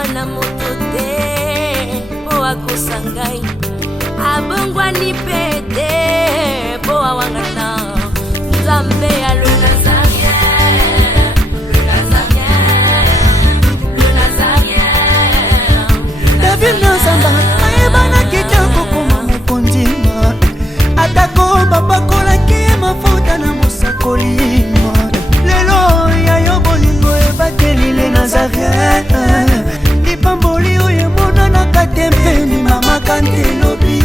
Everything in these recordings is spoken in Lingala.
mwana moto te po akosa ngai abongwani pe te po awangata Nzambe ya le Nazarien, le Nazarien, le Nazarien. David Nzamba ayebana kitoko koma mukondima atako babakolaki mafuta na mosakolima lelo yayo bolingo ebateli le Nazarien lipamboli oyo emonanaka te mpeni mama kantelobi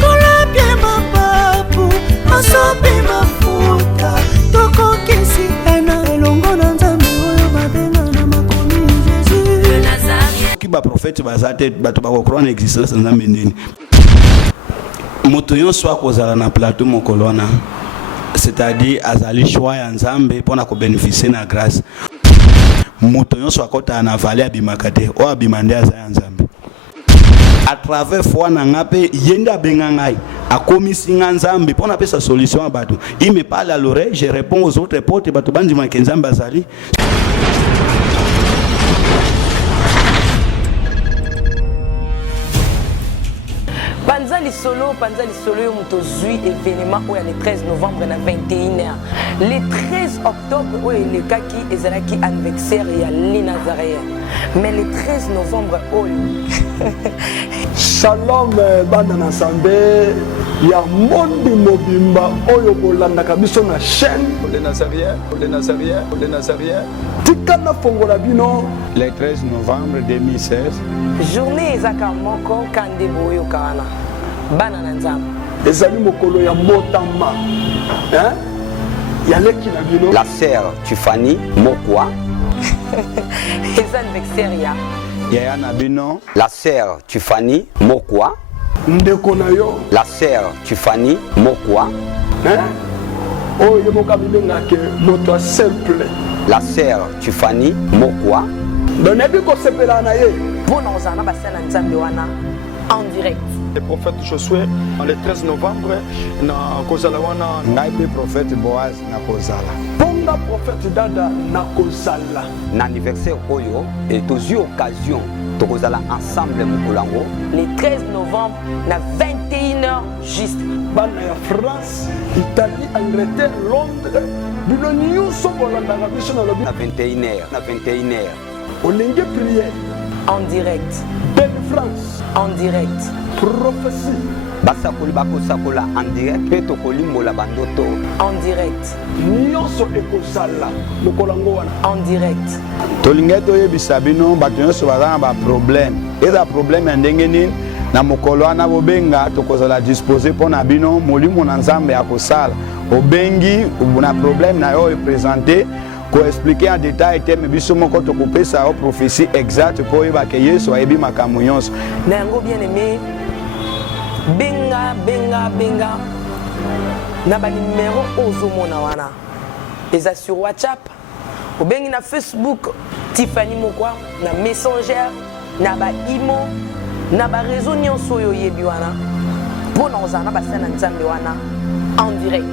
kolapie mapapu masopi mafuta tokokisi ena elongo na Nzambe oyo babenga na makomi Jésus ki ba prophète bazate bato bakokroa na existence na Nzambe nini moto nyonso akozala na plateau mokolo wana c'est-à-dire azali choix ya Nzambe mpona kobénéficie na grâce moto nyonso akota na vallée abimaka te o abima nde aza ya Nzambe à travers foi na nga pe yende abenga ngai akomisi nga Nzambe mpona pesa solution à bato il me parle à l'oreille je réponds aux autres potes bato bandima ke Nzambe azali Panzali solo yo moto zui événement oya le 13 novembre na 21h. Le 13 octobre oya le kaki ezalaki anniversaire ya les Nazarien. Mais le 13 novembre oya Shalom bana na Nzambe ya mondi mobimba oyo bolandaka biso na chaîne les Nazariens, les Nazariens, les Nazariens. Tikana fongola bino le 13 novembre 2016 journée ezaka moko kande boyo kana bana na Nzambe ezali mokolo ya mbotama ya leki na bino la sœur Tiffany Mokwa eza anniversaire ya yaya na bino la sœur Tiffany Mokwa ndeko na yo la sœur Tiffany Mokwa oyo moka bilengake moto simple la sœur Tiffany Mokwa donebi kosepela na ye mpona kozala na basala na Nzambe wana en direct. Le prophète Josué le 13 novembre na kozala wana ngai pe prophète Boaz na kozala ponga prophète dada na kozala na anniversaire oyo et tozi occasion tokozala ensemble mokolango le 13 novembre na 21h juste bana ya France Italie Angleterre Londres bino nyonso bolandaka biso na lobi na 21h olingi prière en direct Belle France en direct prophétie basakoli bakosakola en direct mpe tokolimbola bandoto en direct nyonso ekozala mokolango wana en direct tolingi toyebisa bino bato nyonso baza na baproblème eza problème ya ndenge nini na mokolo wana bobenga tokozala dispose mpona bino molimo na Nzambe akosala obengi na problème na yo eprésente koexplike en détail te me biso moko tokopesa yo prophétie exacte po oyeba ke Yesu ayebi makambo nyonso na yango bien aimé benga na banimero ozomona wana eza sur WhatsApp obengi na Facebook Tiffany Mokwa na Messenger na baimo na bareseau nyonso oyo oyebi wana mpona kozala na basala na Nzambe wana en direct.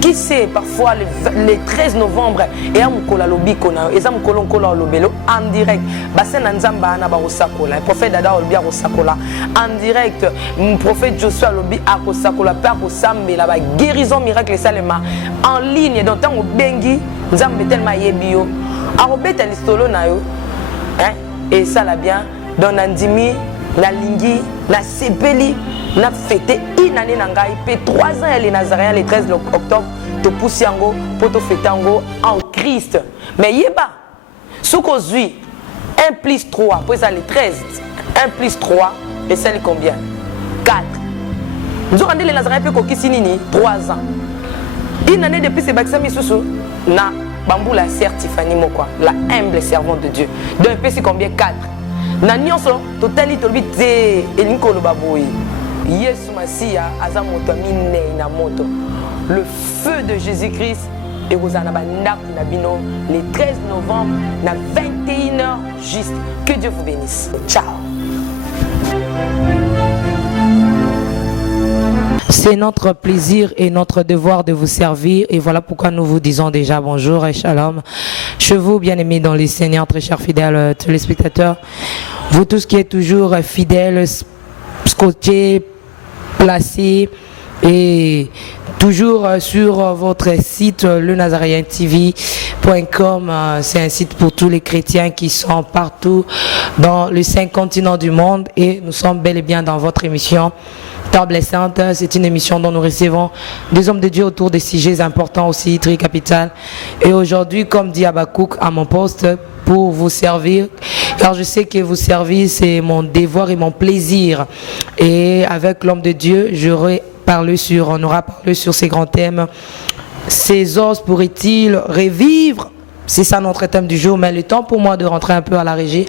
Qui sait parfois le 13 novembre et à Moukola Lobiko na et à Moukolon Kola Lobelo en direct. Basen Nzamba na barosakola. Le prophète Dada Olbi a rosakola en direct. Le prophète Joshua Lobi a rosakola par rosambe la guérison miracle salema en ligne dans temps au bengi Nzambe tellement yebio. A robeta listolo na yo. Hein et ça la bien dans Nandimi na lingi na sepeli na fêté une année nangai pe 3 ans les Nazariens le 13 octobre to poussi yango pour to fêter yango en Christ mais yeba soko zui 1 plus 3 pour ça le 13 1 plus 3 et ça le combien 4 nous avons les Nazariens pe kokisi nini 3 ans une année depuis ces baksami susu na bamboula sœur Tiffany Mokwa la humble servante de Dieu donc pe c'est combien 4 na nyonso totali tolbi te elinko baboyi Yesu Masia aza moto minei na moto le feu de Jésus-Christ et rozana bandako na bino le 13 novembre na 21h juste que Dieu vous bénisse ciao C'est notre plaisir et notre devoir de vous servir et voilà pourquoi nous vous disons déjà bonjour et shalom. Chez vous, bien-aimés dans les Seigneurs, très chers fidèles téléspectateurs, vous tous qui êtes toujours fidèles, scotchés, placés et toujours sur votre site lenazarientv.com. C'est un site pour tous les chrétiens qui sont partout dans les 5 continents du monde et nous sommes bel et bien dans votre émission Table Sainte. C'est une émission dont nous recevons des hommes de Dieu autour des sujets importants aussi, très capital. Et aujourd'hui, comme dit Habakkuk à mon poste, pour vous servir, car je sais que vous servir, c'est mon devoir et mon plaisir. Et avec l'homme de Dieu, on aura parlé sur ces grands thèmes. Ces os pourraient-ils revivre? C'est ça notre thème du jour, mais le temps pour moi de rentrer un peu à la régie.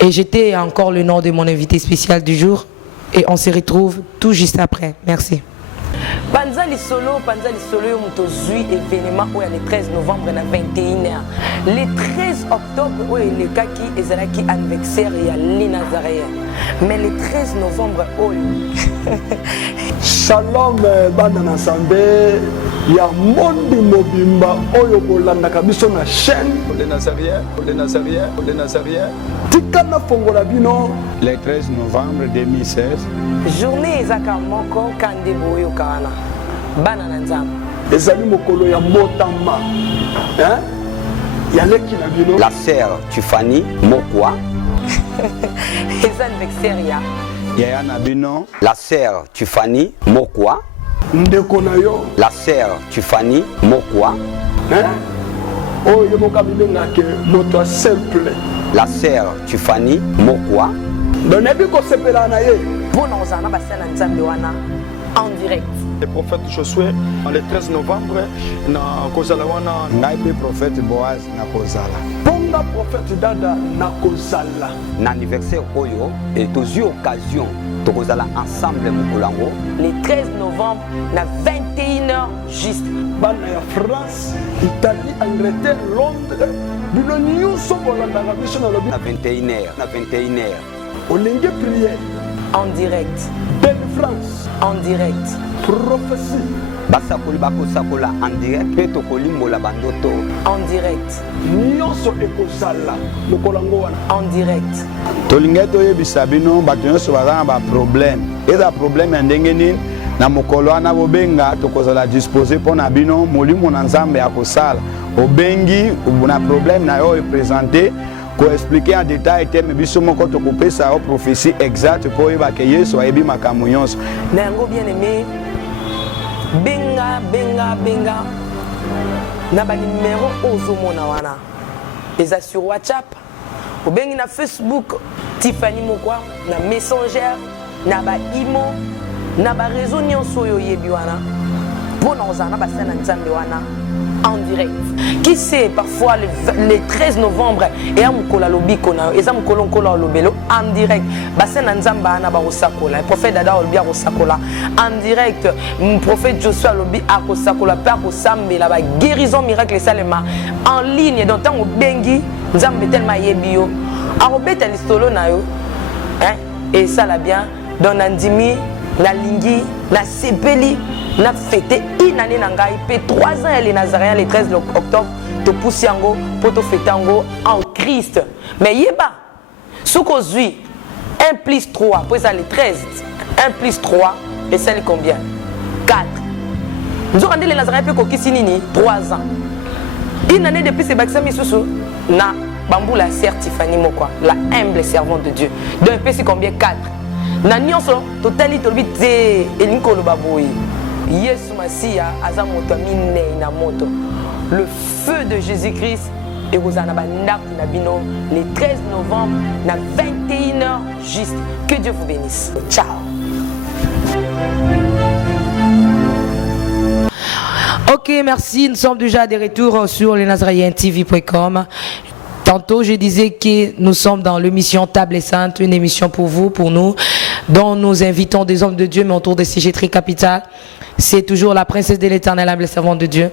Et j'étais encore le nom de mon invité spécial du jour. Et on se retrouve tout juste après. Merci. Panza Lisolo, Mutozui, événement le 13 novembre à 21h. Le 13 octobre, le Kaki et Zalaki anniversaire et à l'Inazaréen. Mais le 13 novembre, Shalom, bana ensemble. Il y a Mondi Mobimba, Oyo Bolanda Kabiso na chaîne. Les Nazariens. Tikana Fongola Bino. Le 13 novembre 2016. Journée Ezaka Moko Kande Boyo Kana. Bana Nanzam. Ezali Mokolo ya Motama. Hein? Yaleki na Bino. La sœur Tufani Mokwa. Les anniversaires. Yaya Nabino. La sœur Tufani Mokwa. Ndeko na yo. La sœur Tufani Mokwa. Hein? Oh, il y a moto simple. La sœur Tufani Mokwa. Donebi ko sepela na ye. Pour nous en abasser en direct. Le prophète Josué, le 13 novembre, na Kozalawana. Ngai prophète Boaz na Kozala. Ponga prophète Dada na Kozala. L'anniversaire Oyo est aussi occasion de Kozala ensemble Mukulango. Le 13 novembre, na 21h juste. Bana ya France, Italie, Angleterre, Londres. Bino nyonso bolanda na biso na lobi. Na 21h. Olenge prière. En direct. Belle France. En direct. Prophétie. Basakoli bakosakola en direct pe tokolimbola bandoto. En direct. Nyonso ekozala mokolango wana. En direct. Tolinga toyebisa bino bato nyonso baza na baproblème. Eza problème ya ndenge nini na mokolo wana bobenga tokozala dispose mpo na bino molimo na nzambe ya kosala. Obengi na problème na yo eprésente ko expliquer en détail thème biso moko tokopesa o prophétie exacte po yeba ke Yesu ayebi makambo nyonso. Na yango bien aimé. Benga na ba numéro ozomona wana. Eza sur WhatsApp. Obengi na Facebook Tiffany Mokwa, na Messenger, na ba Imo, na ba réseau nyonso yo yebi wana. Pour nous en abasser na nzambe wana. En direct. Qui sait, parfois le 13 novembre, et à Mukola Lobikona, et à Mukolo Lobelo, en direct. Basen Nzamba na Barosakola, le prophète Dada Olbia Rosakola, en direct. Le prophète Joshua Lobi à Rosakola, Père Rosambe, la guérison miracle Salema, en ligne, dans le temps où Bengi, Nzambe tellement yebio, à Robert Alistolo Nayo, et ça l'a bien, dans Nandimi, la Lingi, la Sepeli. Na fêté une année nangai pe 3 ans les Nazaréens le 13 octobre to poussango poto fêtango en Christ. Mais yeba soko zui 1 plus 3 pour ça le 13 1 plus 3 et ça combien 4. Nous avons les Nazaréens pe kokisi nini 3 ans. Une année depuis ces baksami susu na bamboula sœur Tiffany Mokwa, la humble servante de Dieu. Donc pe c'est combien 4. Na nyonso totali to bité elinko lo baboyi. Yesu Masia azamoto mine na moto. Le feu de Jésus-Christ et vous en avez le 13 novembre na 21h juste. Que Dieu vous bénisse. Ciao. Ok, merci. Nous sommes déjà de retour sur lenazarientv.com. Tantôt, je disais que nous sommes dans l'émission Table Sainte, une émission pour vous, pour nous, dont nous invitons des hommes de Dieu, mais autour des sujets très capitaux. C'est toujours la princesse de l'Éternel, humble servante de Dieu,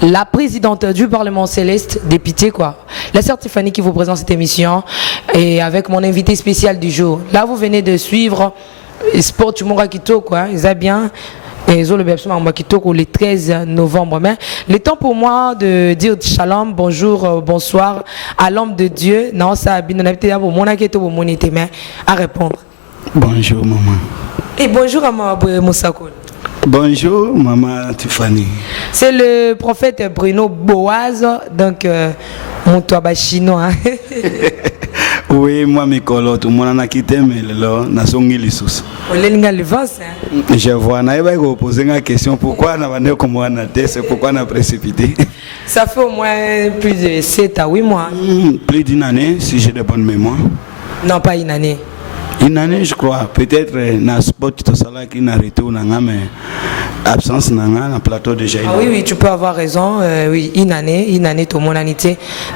la présidente du Parlement céleste, députée quoi. La sœur Tiffany qui vous présente cette émission et avec mon invité spécial du jour. Là, vous venez de suivre Sport Chumura Kito quoi. Ils ont bien et le 13 novembre. Mais le temps pour moi de dire shalom, bonjour, bonsoir à l'homme de Dieu. Non, ça a bien à répondre. Bonjour maman. Et bonjour à Moussakol. Bonjour maman Tiffany. C'est le prophète Bruno Boaz, donc mon toit chinois. Oui, moi Mikolo, tout le monde a quitté mais là, na songi lissus. Je vois, na eba ko poser une question, pourquoi na venu comme on a été, c'est pourquoi on a précipité. Ça fait au moins plus de 7 à 8 mois. Plus d'une année, si j'ai de bonne mémoire. Non, pas une année. Une année, je crois. Peut-être na sport tout ça là qui n'a retour na mais absence na plateau déjà. Ah oui, oui, tu peux avoir raison. Oui, une année tout mon année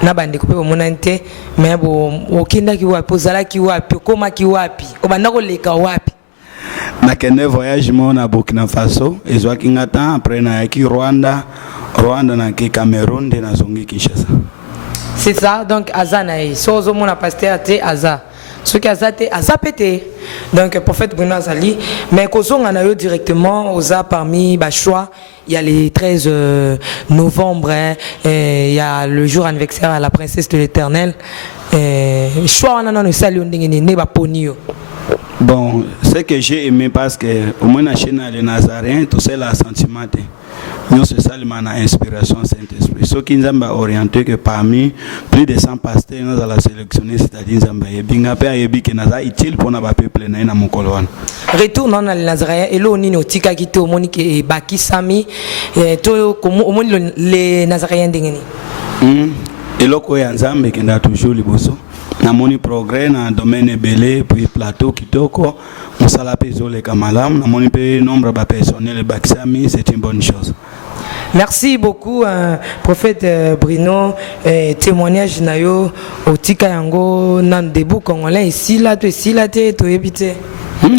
na bande coupé mon année mais bon okinda ki wapi ozala ki wapi koma ki wapi obanda ko leka wapi. Na kende voyage mo na Burkina Faso ezwa kingata après na ki Rwanda na ki Cameroun de na zongi Kinshasa. C'est ça, donc Azana sozo mon pasteur te Aza. Ce qui a pété. Donc, prophète Bruno Azali. Mais qu'on a eu directement aux parmi choix. Il y a les 13 novembre. Il y a le jour anniversaire à la princesse de l'Éternel. Choix, on a un salut, bon, ce que j'ai aimé parce que au moins la chaîne les Nazaréens, tout ça la sentiment. Nous c'est ça la inspiration Saint-Esprit. Ce qui nous a orienté que parmi plus de 100 pasteurs nous allons sélectionner, c'est-à-dire binga pe ayebi que naza utile pour na ba peuple na ina mokoloana. Retour dans les Nazaréens et là nino tika kite au moni ke baki sami to comme au moni les Nazaréens dingeni. Et là ko ya nzambe kenda toujours liboso. Na moni progrès na domaine belé puis plateau kitoko musala pezo le kamalam na moni pe nombre ba personnel bakisami, c'est une bonne chose. Merci beaucoup, prophète Bruno. Témoignage nayo au tika yango nan debout congolais ici là to éviter.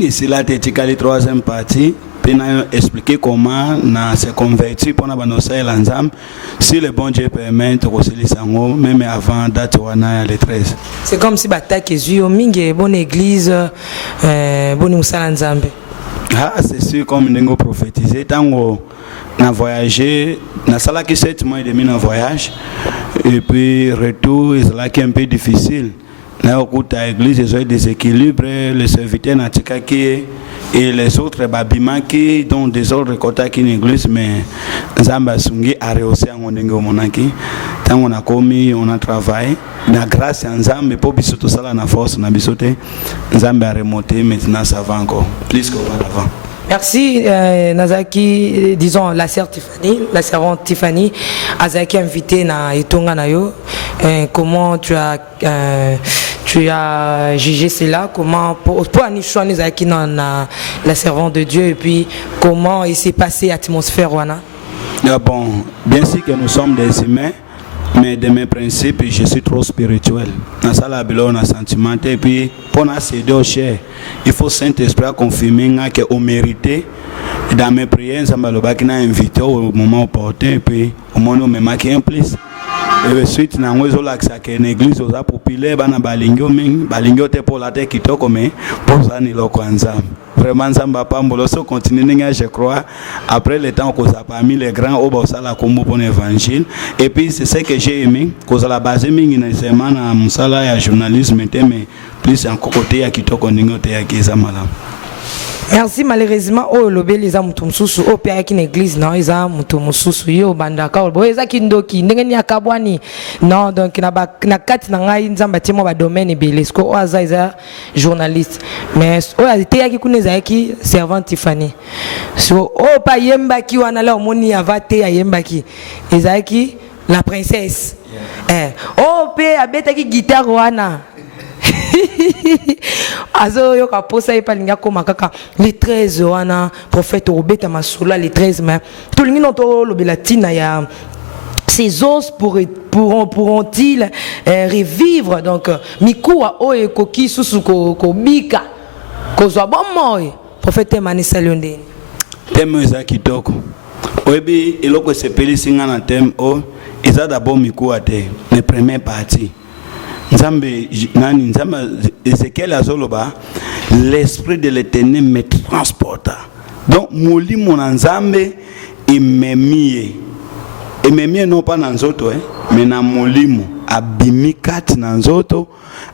Ici là tika les troisième partie. Puis expliquer comment na se converti pour na banosa l'ensemble. Si le bon Dieu permet de recevoir sango même avant date wana le 13. C'est comme si bataki zuyo mingi bonne église bonne musala nzambe. Ah, c'est sûr comme ndingo prophétiser tango na voyager na sala qui 7 mois et demi na voyage et puis retour est là qui est un peu difficile. Na okuta église ils ont des équilibres, les serviteurs na tikaki et les autres babima qui dont des autres côtés qui l'église mais Zamba Sungi a réussi à ngondengo monaki tant on a commis on a travaillé na grâce à Nzambe pour bisoto sala na force na bisoté Nzambe a remonté maintenant ça va encore plus qu'auparavant. Merci Nazaki, disons la servante Tiffany, Azaki invité na Etonga nayo. Comment tu as jugé cela? Comment pour Anishwa Nazaki dans la servante de Dieu et puis comment il s'est passé l'atmosphère wana? Bon, bien sûr que nous sommes des humains. Mais de mes principes, je suis trop spirituel. Dans ça, la on a sentiment. Et puis, pour nous céder au cher, il faut Saint-Esprit confirmer qu'on mérite. Dans mes prières, ça m'a invité au moment opportun. Et puis, au moment où je m'ai impliqué. Et ensuite, dans l'église, on a populaire, on a balingio te pour la tête qui toque, mais pour ça, on a vraiment, ça m'a pas continuer, je crois. Après le temps qu'on a parmi les grands, on a la combo pour l'évangile. Et puis, c'est ce que j'ai aimé, qu'on a la base, nécessairement, dans mon salaire, journalisme, mais plus en côté, à qui toque, on a qui est malade. Merci malheureusement oh lobé les amutu mususu oh pia qui l'église non ils a mutu mususu yo bandaka oh eza kindoki ndengeni akabwani non donc na kati na ngai nzamba timo ba domaine belesko oh aza isa journaliste mais oh azite ki kuneza ki servante Tiffany so oh pa yemba ki wana la omoni avate ya yemba ki ezaki la princesse oh pe abeta ki guitare wana azo yo ka posa epalinga koma kaka les 13 wana prophète Robeta Masula les 13 mais tout le monde to lobela tina ya ces os pourront-ils revivre donc mikuwa o ekoki susu ko bika ko zwa bomoy prophète Manisa Lionde thème ezaki toko oyebi eloko sepelisi nga na thème o eza d'abord mikuwa te ne première partie Nzambe Ezekiel azoloba l'esprit de l'Éternel me transporta Donc molimo na nzambe imemie non pas na nzoto mais na molimo abimi kati na nzoto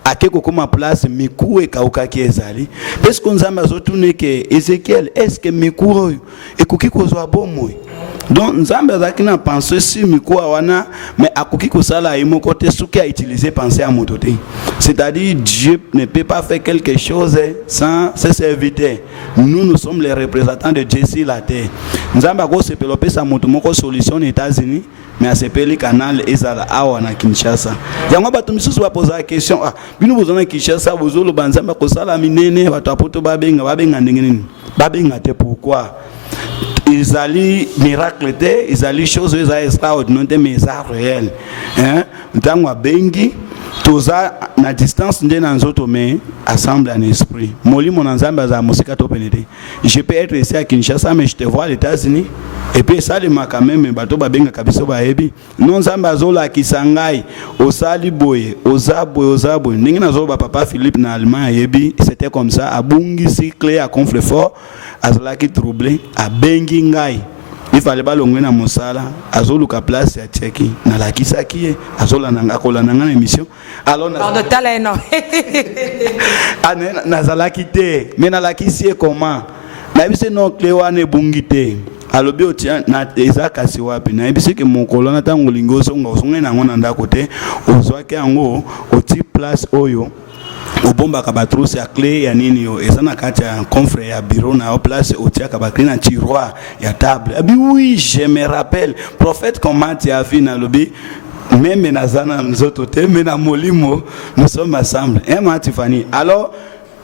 akeko koma place miku ekaukaki ezali parce que nzambe azotuna ke Ezekiel est-ce que miku ekoki kozwa bomoi. Donc nzambe azaki na penser si miku wana mais akoki kosala ye moko te soki a utiliser penser à moto te. C'est-à-dire Dieu ne peut pas faire quelque chose sans ses serviteurs. Nous sommes les représentants de Dieu sur la terre. Nzambe ako se pelope sa moto moko solution aux États-Unis mais à ce pays canal ezala awa na Kinshasa. Yango bato misusu ba poser la question bino bozona Kinshasa bozolo banzamba kosala minene bato apoto babenga ndenge nini babenga te pourquoi ils allaient miracle te ils allaient choses extraordinaires mais ça réel ntango bengi toza na distance nde na nzoto mais assemble en esprit molimo na nzambe za musika to penete. Je peux être ici à Kinshasa mais je te vois aux États-Unis et puis ça le quand même bato babenga kabiso ba yebi non nzambe azola kisangai osali boye ozaboye ndenge nazo ba papa Philippe na Allemagne yebi c'était comme ça abungisi clé à conflit fort azalaki troublé abengi ngai il fallait pas longuer na mosala azoluka place ya tcheki na lakisaki ye azola nanga kolana na émission alors de talent nazalaki te mais na lakisi comment na bise no clé wana bungite alobi otia na ezakasi wapi na ebisi ke mokolo na tango lingoso ngosonga na ngona ndako te ozwaki yango oti place oyo obomba ka batrousse ya clé ya nini yo ezana kati ya confrère ya bureau na place otia ka bakri na tiroir ya table abi oui je me rappelle prophète comment tu as vu na lobi même nazana nzoto te mais na molimo nous sommes ensemble Tiffany alors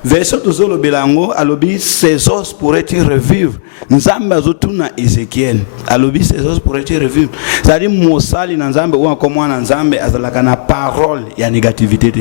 verset tozolo belango alobi ces os pourraient-ils revivre nzambe azotuna Ezekiel alobi ces os pourraient-ils revivre c'est-à-dire mosali na nzambe ou encore moi na nzambe azalaka na parole ya négativité te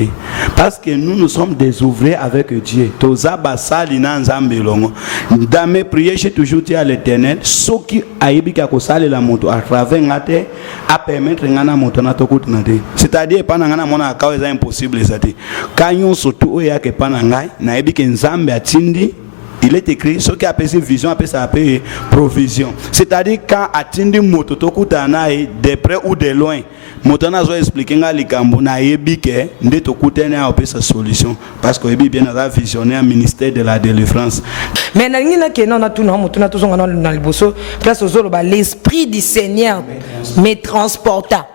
parce que nous sommes des ouvriers avec Dieu toza basali na nzambe longo dans mes prières j'ai toujours dit à l'Éternel soki ayebika kosali la moto à travers ngate a permettre ngana moto na tokutu na te c'est-à-dire pas ngana mona ka eza impossible ezati kanyon surtout oya ke pana ngai na ebi ke nzambe atindi il est écrit ce qui appelle vision appelle ça appelle provision c'est-à-dire quand atindi moto tokuta na de près ou de loin moto na zo expliquer nga likambo na ebi ke nde tokuta na appelle sa solution parce que ebi bien na visionnaire ministère de la délivrance mais na ngina ke non na tuna moto na tozonga na liboso place ozolo ba l'esprit du Seigneur me transporta.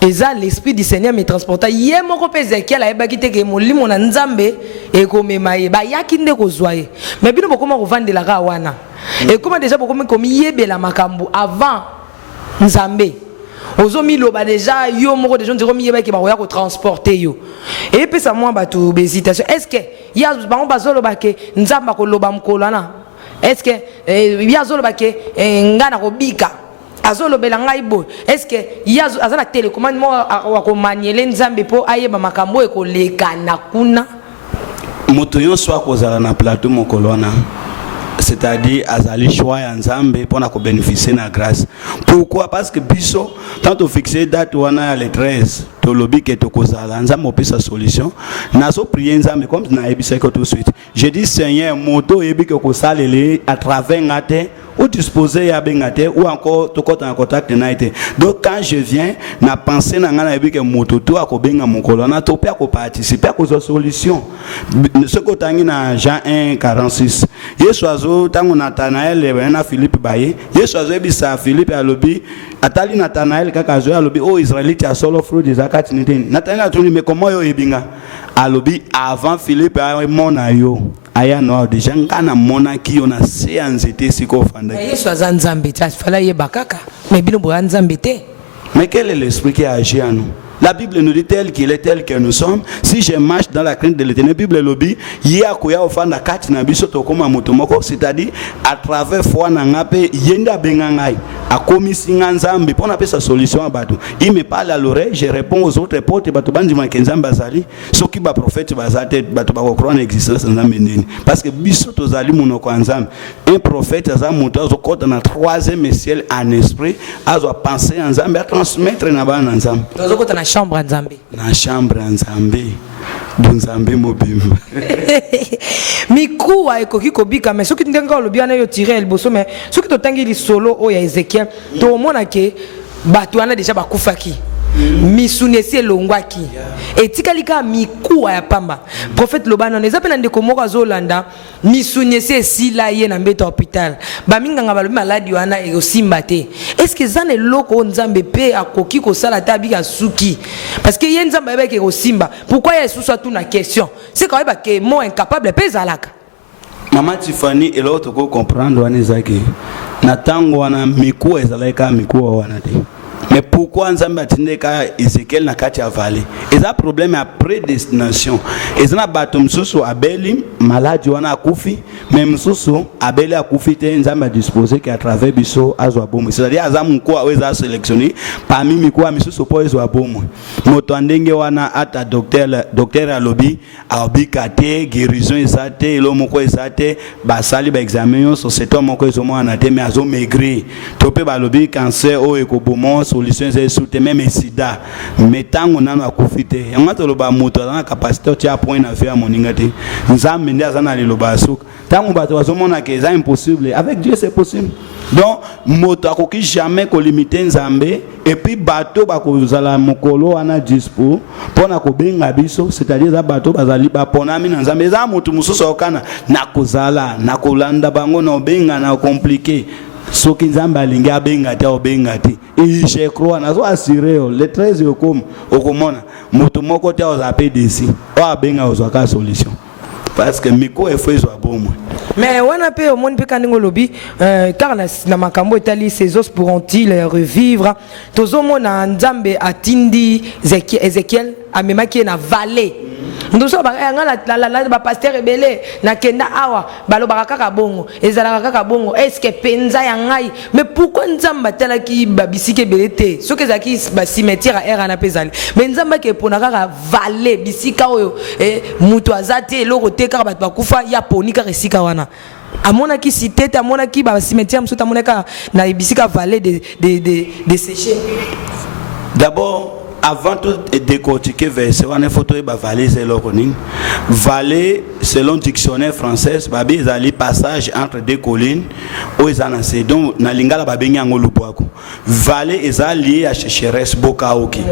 Et ça, l'esprit du Seigneur me transporta. Hier, mon copain Ezekiel a été que mon limon en Nzambe et comme maïe, bah yakinde kozwaye. Mais bien beaucoup comment vendre la rawana. Et comment déjà beaucoup comme yebe la makambu avant Nzambe. Ozomi loba déjà yo moko des gens diront yebe qui ba ko transporter yo. Et puis ça moi ba tout hésitation. Est-ce que ya ba on bazolo ba ke Nzamba ko loba mkolana? Est-ce que ya zolo ba ke ngana ko bika? Azolo belanga ibo est-ce que yazo azana télécommande mo wa maniele nzambe po ayeba makambo eko lekana kuna moto yonso akozala na plateau mokolona c'est-à-dire azali choix ya nzambe pona ko bénéficier na grâce pourquoi parce que biso tant on fixé date wana le 13 to lobi ke to kozala nzambe opesa solution nazo prier nzambe comme na ebisa ko tout de suite je dis Seigneur moto yebi ke ko salele à travers ngate ou disposer ya bengate ou encore to en contact na été donc quand je viens na penser na ngana yebi ke moto to akobenga mokolo na to pe ko participer ko solution ce ko tangi na Jean 1:46 Yesu azo tango Nathanaël na Philippe baye Yesu azo ebisa Philippe alobi atali Nathanaël kaka azo alobi o Israélite ya solo fruit des zakati niteni Nathanaël atuni mais comment yo ebinga alobi avant Philippe a mona yo aya no déjà ngana mona ki ona se anzete siko fanda Yesu azanzambe ta fala ye bakaka mais bino bo anzambe te mais quel est l'esprit qui agit en nous? La Bible nous dit tel qu'il est, tel que nous sommes. Si je marche dans la crainte de l'Éternel, la Bible lobby, y'a koya ofanda kati na biso to koma motomoko, c'est-à-dire à travers foi na ngape yenda bengangai, a komisi nzambe pour appeler sa solution à bateau. Il me parle à l'oreille, je réponds aux autres portes bateau bandi makenzam bazali, ce qui ba prophète bazate bateau ba croire en existence nzambe ndeni. Parce que biso to zali monoko nzambe. Un prophète azam moto zo kota na troisième ciel en esprit, azo penser nzambe à transmettre na ba nzambe. chambre nzambe. Na chambre nzambe. Bunzambe mobimba. Mikuwa ekoki kobika mais soki ndenga lobi ana yo tirer elboso mais soki totangi li solo o ya Ezekiel to mona ke bato wana déjà bakufaki. Misunesi elongwaki. Etikali ka mikuwa ya pamba. Prophète Lobano neza pe na ndeko moko azolanda misunesi esila ye na mbeto hôpital. Ba minganga balobi maladi wana eosimba te. Est-ce que zane loko nzambe pe akoki ko sala tabika suki? Parce que ye nzambe ba ke osimba. Pourquoi Yesu soit tout na question? C'est quand même que mo incapable pe zalaka. Maman Tiffany et l'autre ko comprendre wana zaki. Na tango wana mikuwa ezalaka mikuwa wana te. Mais pourquoi Nzambe atindeka Ezekiel na kati ya vallée? Eza problème à prédestination. Eza na bato msusu abeli maladi wana akufi, mais msusu abeli akufi te Nzambe a disposé qu'à travers biso azwa bomo. C'est-à-dire azamu kwa weza sélectionner parmi mikuwa msusu po ezwa bomo. Moto andenge wana ata docteur alobi abika te guérison ezate elo moko ezate basali ba examen yo société moko ezomo anate mais azo maigrir. Topé balobi cancer o ekobomo solution est sous même sida mais tango nano akufite yango toloba moto na capacité tia point na faire moninga te nzambe ndi azana le loba suka tango bato bazomona que c'est impossible avec Dieu c'est possible donc moto akoki jamais ko limiter nzambe et puis bato bakozala mokolo wana dispo pona ko benga biso c'est-à-dire za bato bazali ba ponami na nzambe za moto mususu okana na kozala na kolanda bango na benga na compliqué. Soki nzambe alingi abenga te obenga te et je crois nazo assurer le 13 okom okomona moto moko te ozape desi o abenga ozwaka solution parce que miko efezo abomo mais wana pe omoni pe kaningo lobi car na makambo etali ces os pourront-ils revivre tozomona nzambe atindi Ezekiel amemaki na vallée. Nous sommes la pasteur rebelle na kenda awa balobaka kaka bongo ezalaka kaka bongo est-ce que penza ya ngai mais pourquoi nzamba tala ki babisike belete soki ezaki ba cimetière era na pezali mais nzamba ke pona kaka vallée bisika oyo mutu azate eloko te kaka bato bakufa ya poni kaka esika wana amona ki cité amona ki ba cimetière msuta amona ka na bisika vallée de sécher. D'abord avant de décortiquer verset, on a photo de vallée, c'est l'origine. Vallée, selon le dictionnaire français, babi ezali passage entre deux collines. Où ils en sont donc na lingala babi nyangolu boako. Vallée ezali à sécheresse bokaoki.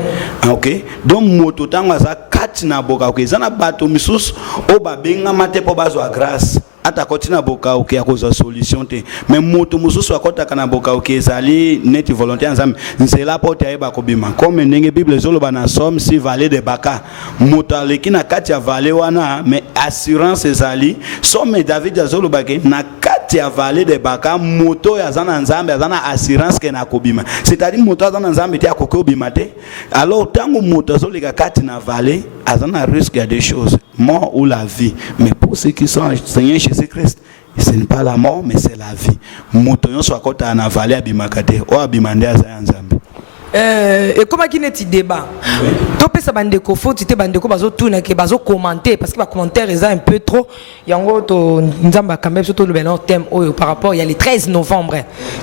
Ok. Donc moto tango aza kati na bokaoki. Zana bato misus o babi ngamate po bazwa grâce. Ata kotina boka oki akoza solution te mais moto mususu akota kana boka oki ezali net volonté nzambe nzela pote ayeba kobima comme ndenge bible zoloba na somme si vallée de baka moto aleki na kati ya vallée wana mais assurance ezali somme David azoloba ke na kati ya vallée de baka moto ya zana nzambe azana assurance ke na kobima c'est-à-dire moto azana nzambe te akoki obima te alors tango moto azoleka kati na vallée azana risque ya des choses mort ou la vie mais pour ceux qui sont Seigneur Jésus-Christ ce n'est pas la mort mais c'est la vie moto nyonso akota na vallée abimaka te o abimande aza nzambe. Et comment qu'il est débat topé ça bandeko faut tu te bandeko bazo tourner que bazo commenter parce que ba commentaire est un peu trop yango to nzamba quand même surtout le bel thème par rapport il y a le 13 novembre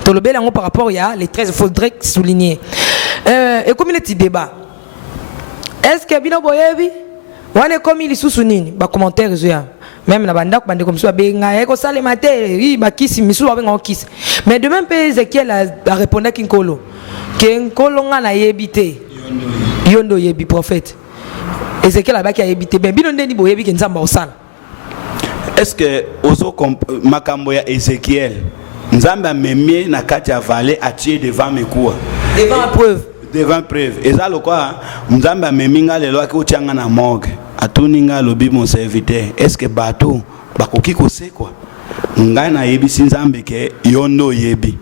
to le bel yango par rapport il y a les 13 faudrait souligner et comme il est débat est-ce que bino boyebi wane comme il sous nini ba commentaire zoya même na banda ko bande comme ça benga eko sale maté ba kisi misu ba benga kisi mais de même pe Ezekiel a répondu kinkolo kenkolo nga na yebité yondo yebi prophète Ezekiel a ba ki yebité ben bino ndeni boyebi ke nzamba osala. Est-ce que ozo makambo ya Ezekiel nzamba memie na kati ya vallée atie devant mekuwa devant la preuve devant preuve ezalo kwa nzamba meminga lelo akutianga na morgue atuninga lobi mon serviteur est-ce que bato bakoki kosekwa ngai na yebisi nzambe ke yondo yebi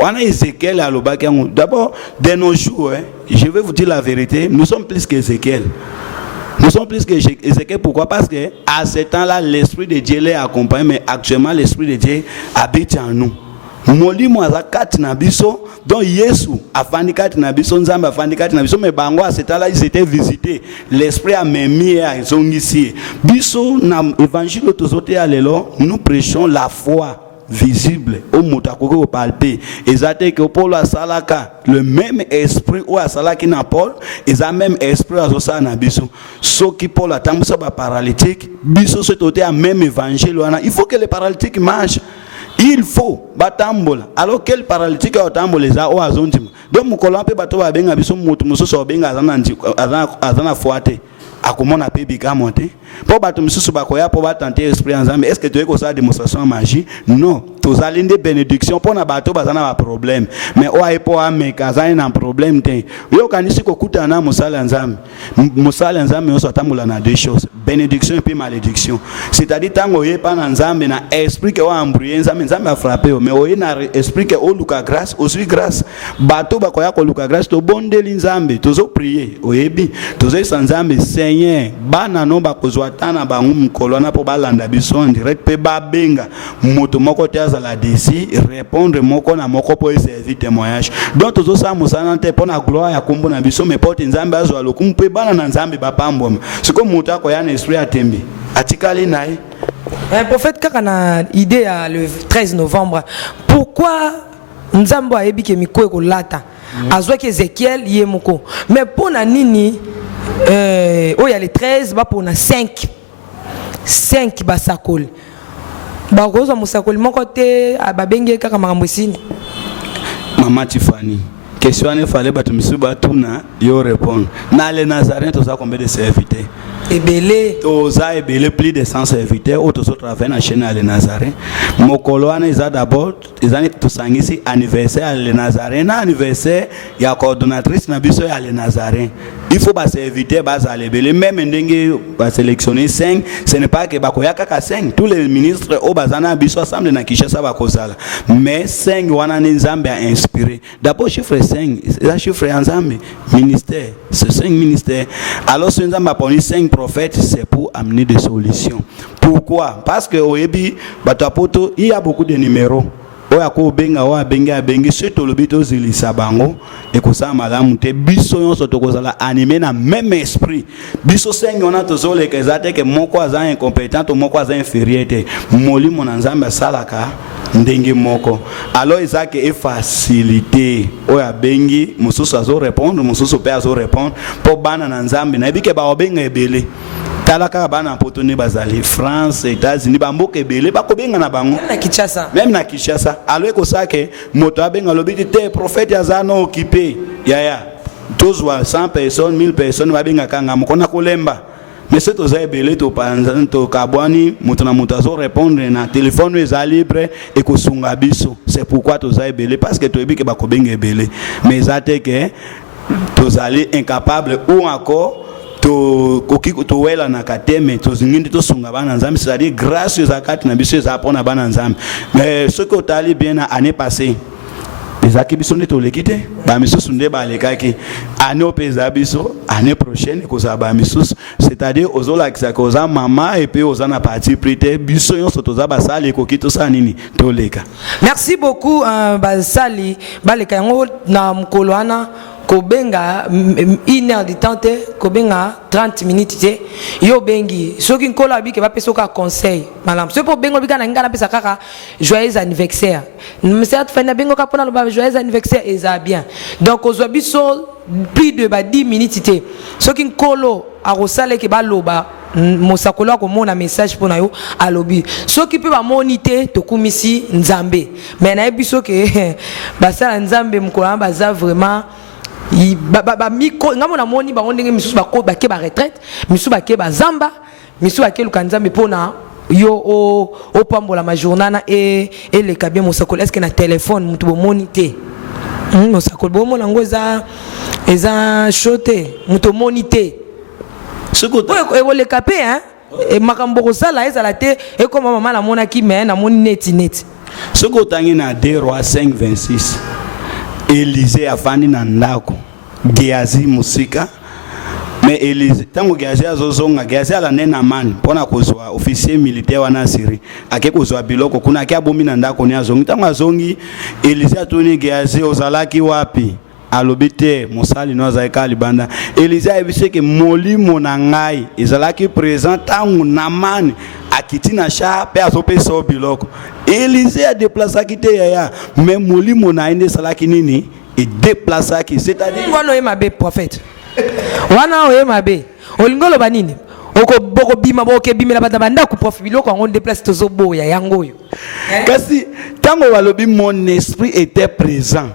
wana Ezekiel alobaki yango d'abord de nos jours je vais vous dire la vérité nous sommes plus qu'Ézéchiel. Nous sommes plus que Ézéchiel. Pourquoi? Parce que à ce temps-là l'esprit de Dieu les accompagne mais actuellement l'esprit de Dieu habite en nous. Molimo azakati na biso donc Yesu afandi kati na biso nzamba afandi kati na biso mais bango à ce temps-là ils étaient visités l'esprit a memie à zongisi biso na évangile tozote alelo nous prêchons la foi visible au motako ko palper ezate que Paul a salaka le même esprit ou a salaki na Paul eza même esprit azosa na biso soki Paul atambusa ba paralytique biso sotote a même évangile wana il faut que les paralytiques marchent. Il faut batambola alors quel paralytique atambola za o azondima donc mukolo mpe bato ba benga biso mutu mususu benga azana foate akomona pe bikamonte po bato mususu bakoya po batenter esprit ensemble est-ce que tu es ko ça démonstration de magie non tozali nde bénédiction pona bato bazana ba problème mais o aipo ameka zani na problème te yo kanisi ko kutana musala nzambe yo atambola na deux choses bénédiction et puis malédiction c'est-à-dire tango yepa na nzambe na esprit que wa embrouiller nzambe a frappé mais o na esprit que o luka grâce aussi grâce bato bakoya ko luka grâce to bondeli nzambe tozo prier oyebi tozo nzambe Seigneur bana no bakozwa tana bangu mukolo na po balanda biso en direct pe babenga moto moko te azala desi répondre moko na moko po servir témoignage donc tozo sa musana te po na gloire ya kombo na biso mais pote nzambe azwa lokumu pe bana na nzambe bapamboma siko moto akoya na esprit atembi atikali nae. Un prophète kaka na idée le 13 novembre pourquoi nzambo ayebi ke miko ko lata azwa ke Ezekiel yemoko mais pona nini oh, il y a les 13, bah pour 5 basakol. Bah rose musakol mon côté à babenge kaka marambosini. Maman Tiffany, question il fallait battre monsieur Batuna, yo répondre. Na les Nazaréens tous ça combien de serviteurs? Ebele. Toza ebele plus de 100 serviteurs autres autres travaillent na chaîne à les Nazaréens. Mokolo ana ils a d'abord ils ont tout sangisi anniversaire à les Nazaréens, na anniversaire il y a coordonnatrice na biso à les Nazaréens. Il faut bas serviteurs bas aller belé même ndenge ba sélectionner 5, ce n'est pas que bakoya kaka 5, tous les ministres au bazana biso ensemble na Kinshasa bakozala. Mais 5 wana nzambe a inspiré. D'abord chiffre 5, la chiffre ensemble ministère, c'est 5 ministères. Alors ce nzambe a poni 5 prophètes, c'est pour amener des solutions. Pourquoi? Parce que au Ebi, Batapoto, il y a beaucoup de numéros. Oya ko benga wa benga bengi surtout le bito zilisa bango et ko sa malamu te biso yon soto ko sala animé na même esprit biso sengo na to zole ke zate ke moko aza incompétent moko aza inférieur te moli mon nzambe salaka ndenge moko alors ezake e facilité oya bengi mususu azo répondre mususu pe azo répondre po bana na nzambe na bike ba obenga ebele talaka bana potone bazali France États-Unis bamboka ebele bakobenga na bango na Kinshasa même na Kinshasa alors ko sake moto abenga lobiti te prophète azano occupé ya tous 100 personnes 1000 personnes babenga kanga mokona kolemba mais c'est aux ebele to panza to kabwani moto na moto azo répondre na téléphone est libre et ko sunga biso c'est pourquoi to ebele parce que to ebike bakobenga ebele mais zate que to ali incapable ou encore to wela na kateme to zingindi to sunga bana nzambe c'est-à-dire grâce aux zakati na biso za pona bana nzambe mais ce que tali bien na année passée les akibi sont to lekite ba misusu nde ba lekaki année opeza biso année prochaine ko za ba misusu c'est-à-dire ozola kisako za mama et puis ozana parti prité biso yon soto za basali ko kito sa nini to leka. Merci beaucoup basali baleka yango na mkolwana kobenga 1 heure de temps te kobenga 30 minutes te yo bengi soki nkolo abike ba pesoka conseil malam so po bengo bika na ngana pesa kaka joyeux anniversaire monsieur atfana bengo ka pona lo ba joyeux anniversaire eza bien donc ozwa biso plus de 10 minutes te soki nkolo arosale ke ba loba mosakolo akomona message pona yo alobi soki pe ba monite tokumisi nzambe mais na biso ke basala nzambe mkola baza vraiment miko ngamona moni ba ndenge misusu bako bake ba retraite misusu bake ba zamba misusu bake lukanzambe pona yo o pambola ma journana et le kabien mosakolo est-ce que na téléphone mutu bo monite mosakolo bo mona ngo eza choté mutu monite soko e le kapé hein e makambo ko sala ezala te e comme maman la mona ki mais na moni net soko tangi na 2 Rois 5:26 Élisée afandi na ndako Gehazi musika mais Élisée tango Gehazi azozonga Gehazi ala nena man pona kozwa officier militaire wana Syrie ake kozwa biloko kuna ake abomi na ndako ni azongi tango azongi Élisée atuni Gehazi ozalaki wapi alobite mosali no zaika libanda Élisée abiseke molimo na ngai ezalaki présent tango na man akiti na sha pe azopesa biloko Élysée a déplacé kite yaya mais molimo na ende salaki nini et déplacé qui c'est-à-dire wana oye mabe prophète wana oye mabe olingolo banini oko boko bima boke bimela bata banda ku prof biloko ngo déplacer tozo boya yango yo kasi tango balobi mon esprit était présent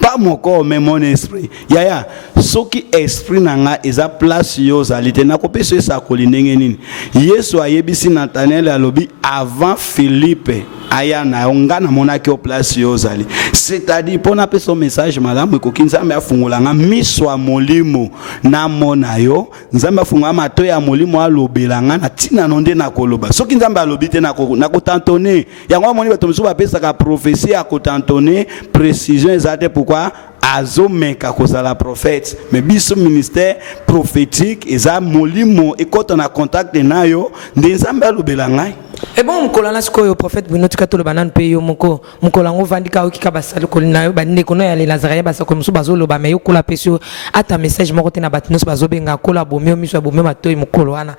pas mon corps mais mon esprit yaya soki esprit nanga eza place yo zalite na kopesa esa kolinenge nini Yesu ayebisi Nathanaël alobi avant Philippe aya na onga na monaki o place yo zali c'est-à-dire pona peso message malamu ekoki nzambe afungolanga miswa molimo na mona yo nzambe afunga mato ya molimo alobelanga na tina nonde na koloba soki nzambe alobi te na kotantonner yango moni bato misuba pesa ka prophétie à kotantonner précision ezate pourquoi azomeka kozala prophète mais biso ministère prophétique eza molimo ekota na contact nayo nde nzambe alobelanga. Et bon, mkolana sikoyo prophète Bruno Tikatolo banan pe yo moko mkolango vandika okika basali kolina yo bande kono ya Lazare basa ko musu bazolo ba meyo kola pesio ata message moko te na batinos bazobenga kola bomio miso bomio matoyi mokolo wana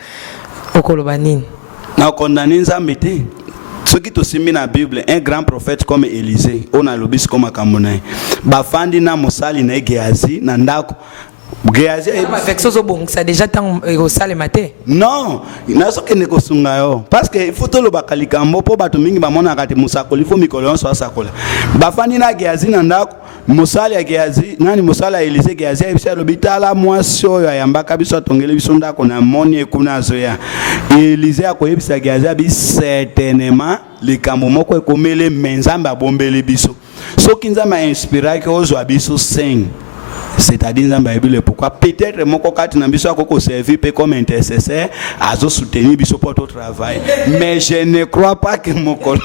okolo banini na condamner nzambe te soki tosimbi na Bible un grand prophète comme Élysée on a lobis comme Kamonai bafandi na mosali na Géasi na ndako Géasi avec sozo bon ça déjà tant au salle maté non na soki ne kosunga yo parce que il faut to lo bakalika mbo bato mingi ba mona kati musakoli fo mikolo so asakola bafandi na Géasi na ndako mosali ya Géasi nani mosali ya Élysée Géasi ebisa lobitala mwasi oyo ayambaka biso atongele biso ndako na moni ekuna zoya Élysée akoyebisa Géasi abi certainement likambo moko ekomele menzambe abombeli biso soki nzambe inspiraki ozwa biso 5 c'est-à-dire nzambe ayebile pourquoi peut-être moko kati na biso akoko servir pe comme intercesseur azo soutenir biso pour tout travail mais je ne crois pas que mokolo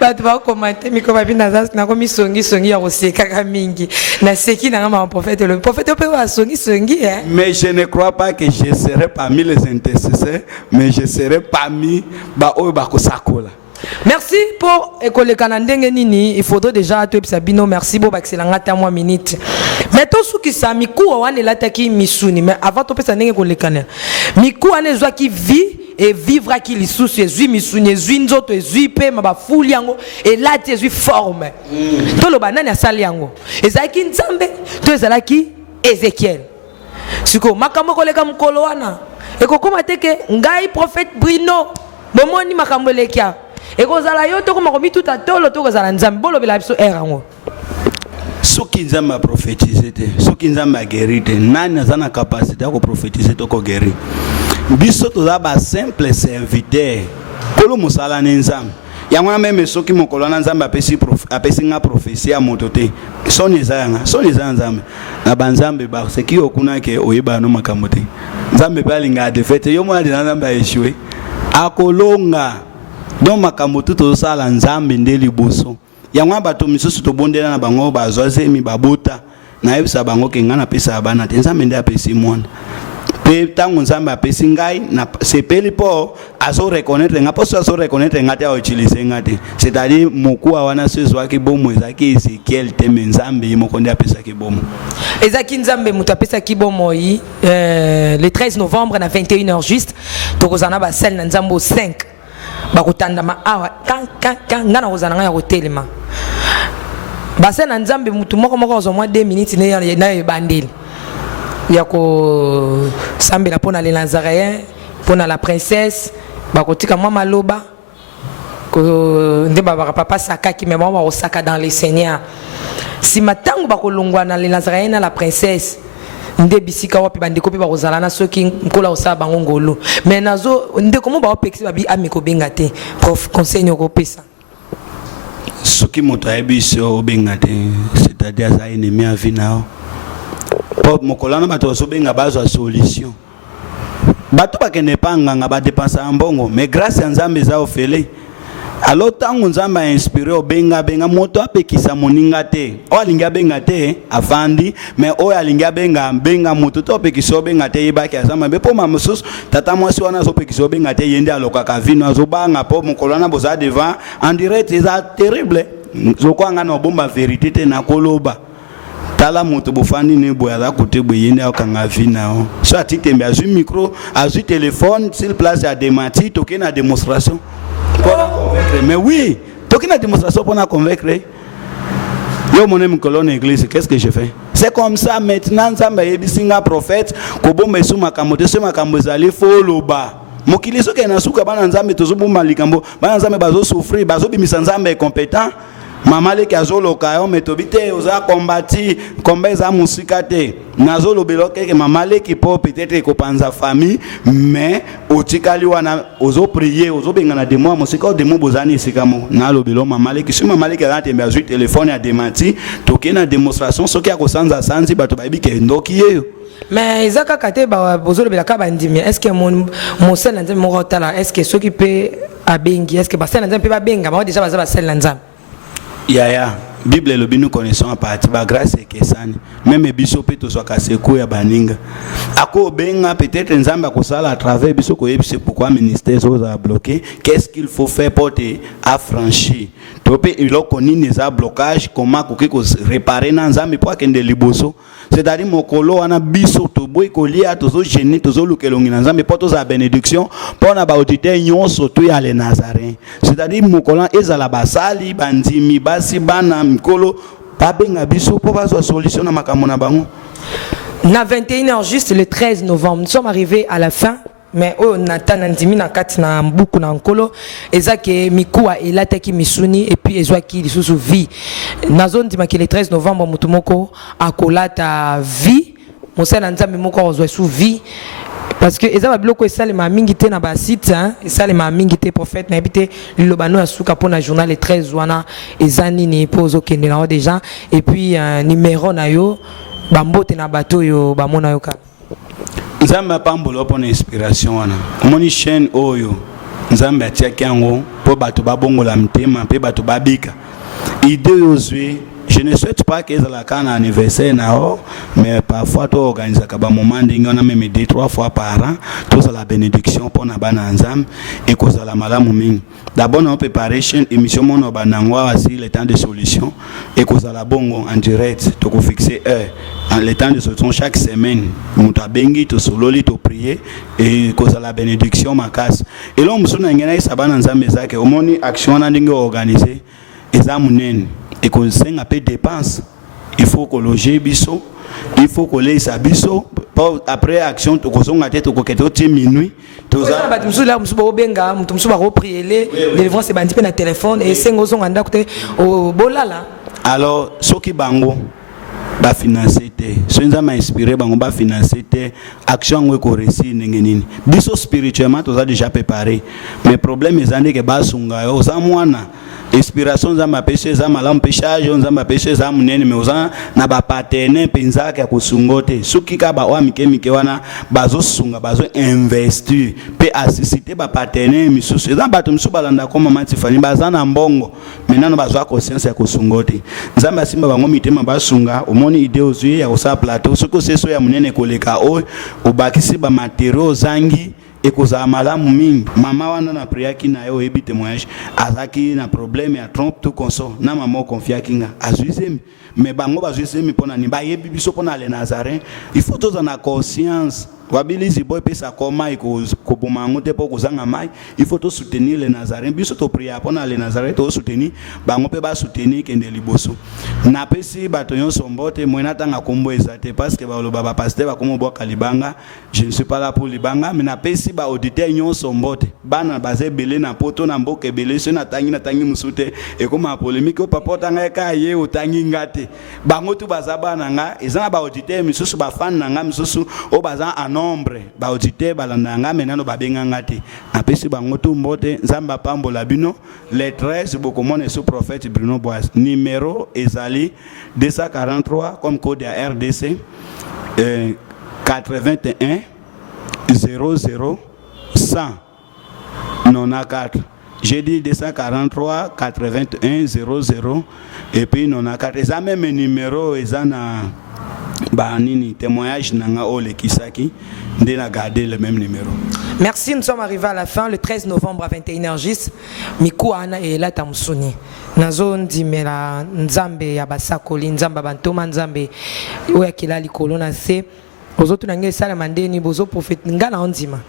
bato ba commenter miko ba bina za na ko misongi songi ya koseka ka mingi na seki na ngama prophète le prophète pe wa songi songi hein mais je ne crois pas que je serai parmi les intercesseurs mais je serai parmi ba oyo ba kosakola. Merci pour ekolekana ndenge nini il faudrait déjà to Sabino merci bo baxelanga ta moi minute mais to suki sa miku wana lataki misuni mais avant to pesa ndenge kolekana miku ane zwa ki vie et vivre qui lisusu ezui misuni ezui nzoto ezui pe mabafuli yango elati ezui forme to lo banani asali yango ezaki nzambe to ezalaki Ezekiel siko makambo koleka mkolo wana ekokoma teke ngai prophète Bruno bomoni makambo lekia ekozala yo to koma komi tout atolo to kozala nzambe bolobela biso erango soki nzambe a prophétiser te soki nzambe a guérir te nani aza na capacité ya koprophétiser to ko guérir biso toza ba simple serviteur kolo mosala ne nzambe yango na meme soki mokolo na nzambe apesi nga prophétie ya moto te soni eza yanga soni eza nzambe na banzambe baseki okuna ke oyeba no makambo te nzambe pe alinga adefete yo mwana dina nzambe aeshue akolonga donc makambo tout tozosala nzambe nde liboso yango bato misusu tobondela na bango bazwa zemi babota nayebisa bango ke nga napesa bana te nzambe nde apesi mwana pe ntango nzambe apesi ngai na sepeli mpo azo reconnaître nga mposo azo reconnaître nga te autilize nga te c'est-à-dire mokuwa wana so ezwaki bomo ezalaki Ezekiel te me nzambe ye moko nde apesaki bomo ezaki nzambe moto apesaki bomo yi le 13 novembre na 21h juste tokozana basali na nzambe au 5 bakotandama awa kan ngana kozana nga ya kotelema basali na nzambe mutu moko ozomwa 2 minutes na ebandeli ya ko sambela pona les Nazaréens pona la princesse bakotika mwa maloba ko nde baba papa sakaki mais mwa osaka dans les seigneurs si matango bakolongwa na les Nazaréens na la princesse nde bisika wapi bandeko pe bakozala na soki nkola osala bango ngolo mais nazo nde komo ba opexi babi amiko benga te prof conseil ko pesa soki moto ayebiso obenga te c'est-à-dire aza ennemi à vie nao pour mokolana bato obenga bazwa solution bato bakende panganga ba dépenser mbongo mais grâce à nzambe za ofele alors tango nzambe a inspiré obenga moto apekisa moninga te o alinga benga te afandi mais o alinga benga moto to apekisa obenga te yebaki azama be po mamusus tata mwasi wana zo pekisa obenga te yende alokaka vino azobanga po mokolana boza devant en direct c'est terrible zo kwanga na bomba vérité te na koloba tala moto bofandi ne boya côté boyende akanga vina so atitembe azui micro azui téléphone sur place ya démenti toke na démonstration pour convaincre. Mais oui, toke na démonstration pour na convaincre. Yo mon ami colonne église, qu'est-ce que je fais? C'est comme ça maintenant nzamba yebisinga prophète ko bomba sou makambo te so makambo ezali foloba. Mokili soki na suka bana nzambe tozobuma likambo bana nzambe bazo souffrir bazo bimisa nzambe compétent. Mama leki azoloka yo metobite oza kombati komba eza musika te nazolo beloke ke mama leki po peut-être ko panza famille mais otikali wana ozo prier ozo bengana de moi musika de mo bozani sikamo na lobelo mama leki si mama leki a tembe azui téléphone ya démenti toke na démonstration soki akosanza sanzi bato bayibi ke ndoki yeyo. Mais ezaka kate ba bozolo belaka bandimi est-ce que mon sel nzambe mo tala est-ce que soki pe abengi est-ce que ba sel nzambe pe ba benga ba déjà ba sel nzambe Yaya, Bible le nous connaissons à partir de grâce et que ça. Même biso pe to soka seko ya baninga. Ako benga peut-être nzamba ko sala à travers biso ko yebise pourquoi ministère zo a bloqué, qu'est-ce qu'il faut faire pour te affranchir. Topé il a connu des blocages comment ko réparer na nzambe pour kende liboso. C'est-à-dire mokolo ana biso to boy ko lia to zo gêner to zo lukelongi na nzambe pour to za bénédiction pour na ba auditeur nyonso to ya les Nazaréens. C'est-à-dire mokolo ezala basali bandimi basi bana mikolo babenga biso pour bazo solution na makambo na bango. Na 21h juste le 13 novembre, nous sommes arrivés à la fin. Mais on Nathan Ndimi na kati na mbuku na nkolo ezake mikuwa elataki misuni et puis ezwaki lisusu vie nazo ndima ke le 13 novembre mutumoko akolata vie mosala nzambe moko ozwa su vie parce que ezaba biloko esalema mingi te na ba site esalema mingi te prophète na habité lobano asuka pour na journal le 13 wana ezani ni pozo kende na déjà et puis numéro na yo bambote na bato yo bamona yo ka Nzamba pambolo pour inspiration wana. Moni chaîne oyo. Nzamba atiaki yango po bato babongola mtema pe bato babika. Idée yozwe, je ne souhaite pas que la cana anniversaire nao, mais parfois tu organises un moment ndingi on a même 2-3 fois par an, tous la bénédiction pour na bana nzam et cause la malamu mingi. D'abord on préparer chaîne émission mon banangwa aussi le temps de solution et cause la bongo en direct, tu ko fixer heure. En le temps de solution chaque semaine, nous bengi to sololi to prier et cause la bénédiction ma casse. Et là on musuna ngena sabana nzambe zake, omoni action na ndingi organiser ezamunene. Et qu'on saigne un peu de dépenses. Il faut qu'on loge biso, il faut qu'on laisse biso. Après action, tu as la tête au coquette au minuit. Tout ça. Tu as là, tu as prier les délivrance c'est bandit na téléphone et 5 ans anda côté au bolala. Alors, ce qui bango ba financer te. Ce qui m'a inspiré bango ba financer te. Action we ko réussir ningeni. Biso spirituellement tu as déjà préparé. Mais problème est que ba sunga yo za mwana. Inspiration za mapeshe za malamu peshaje za mapeshe za munene meuza na ba partenaire penza ka kusungote sukika ba wa mikemike wana bazo sunga bazo investir pe assisiter ba partenaire misusu za bato misusu balanda koma matifani bazana mbongo menano bazo conscience ya kusungote nzamba simba bango mitema basunga omoni idée ozui ya kosa plateau suko seso ya munene koleka o obakisi ba matériaux zangi et cause à malamu mingi mama wana na priaki na yo ebi témoignage azaki na problème ya trompe tout conso na mama confiaki nga azuisemi mais bango bazuisemi pona ni ba yebi biso pona les Nazaréens il faut tous en avoir conscience wabilizi boy pesa koma iko koboma ngote po kozanga mai il faut tous soutenir les Nazaréens biso to prier pona les Nazaréens to soutenir bango pe ba soutenir kende liboso na pesi bato nyonso mbote mwena tanga kombo ezate parce que ba lo baba pasteur ba komo boka libanga je ne suis pas là pour libanga mais na pesi ba auditeur nyonso mbote bana baze belé na poto na mboke belé so na tangi musute e koma polémique o papa tanga ka ye o tangi ngate bango tu bazaba nanga ezana ba auditeur misusu ba fan nanga misusu o baza nombre ba auditeur balandanga menano babenga ngate na pesi bango tu mbote nzamba pambola bino les 13 bokomone sous prophète Bruno Boas numéro ezali 243 comme code à RDC 81 00 100 94 j'ai dit 243 81 00 et puis 94 ça même numéro ezana ba nini témoignage nanga ole kisaki ndé na garder le même numéro. Merci, nous sommes arrivés à la fin le 13 novembre à 21h10. Miku ana et la tamsuni. Nazo ndimela nzambe ya basakoli nzamba bantoma nzambe oya kila likolo na se ozotu nange sala mandeni bozo prophète ngala ondima.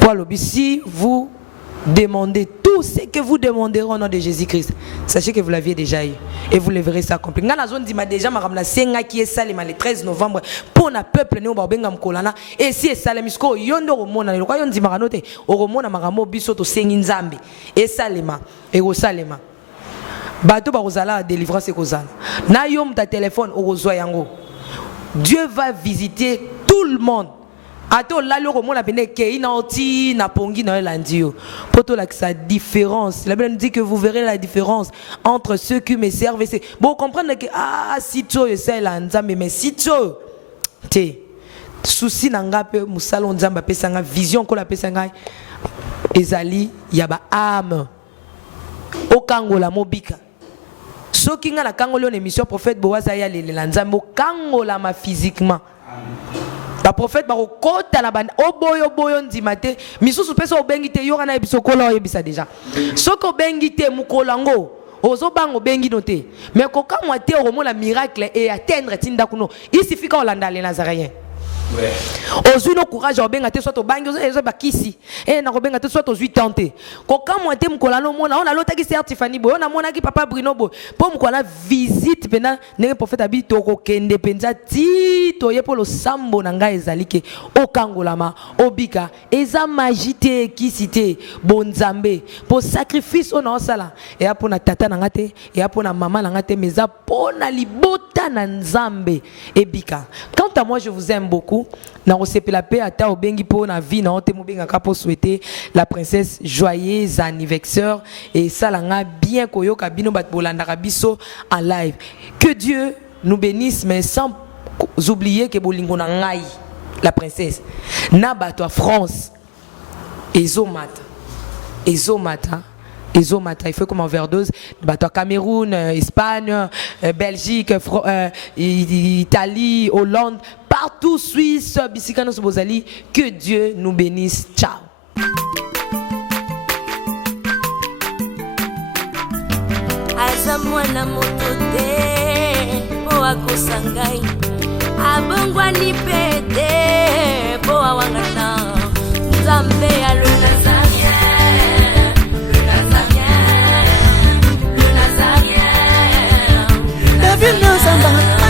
Pour lobi si vous demandez tout ce que vous demanderez au nom de Jésus-Christ, sachez que vous l'aviez déjà eu et vous le verrez s'accomplir. Ngana zone dima déjà maramna senga qui est salé le 13 novembre pour na peuple ne ba benga mkolana et si est salé misko yondo romona le kwa yondi maranote o romona maramo biso to sengi nzambe et salema et o salema bato ba kozala délivrance kozala na yom ta téléphone o kozwa yango. Dieu va visiter tout le monde. Ato la le romona bene ke ina oti na pongi na landio poto la sa différence. La Bible nous dit que vous verrez la différence entre ceux qui me servent et bon comprendre que si tu es là nzambe mais si tu te souci nanga pe musalo nzamba pesa nga vision ko la pesa nga ezali ya ba âme okangola mobika soki nga na kangolo na émission prophète boaza ya lele la nzambe okangola ma physiquement. La prophète ba kota na ban oboyo ndimate misusu pesa obengite yora na ebiso kola oyebisa déjà soko bengite mukolango ozo bango bengi noté mais koka moite romona miracle et atteindre tinda kuno il suffit qu'on landa les nazaréens. Ouais. Ozu no courage obenga te soit obangi ozo bakisi na obenga te soit ozu tenté koka moite mukolano mona on a lotaki certifié boy on a mona ki papa Bruno boy pour mukola visite pena ne prophète habito ko kende penza ti to yepo lo sambo nanga ezalike okangolama obika eza magité kisité bonzambe pour sacrifice on a sala et apona tata nanga te et apona maman nanga te meza pona libota na nzambe ebika. Quant à moi je vous aime beaucoup. Na la paix ata obengi po na vie na ote mobenga ka po souhaiter la princesse joyeux anniversaire et salanga bien koyoka bino bat bolanda biso en live. Que Dieu nous bénisse mais sans oublier que bolingo na ngai la princesse na bato France ezomata il faut comme overdose bato Cameroun, Espagne, Belgique, Italie, Hollande, partout, Suisse, Bissikano Sobozali. Que Dieu nous bénisse. Ciao. Azamwana motote boa kosangai abongwa ni pete boa wangata nzambe ya le David Nzamba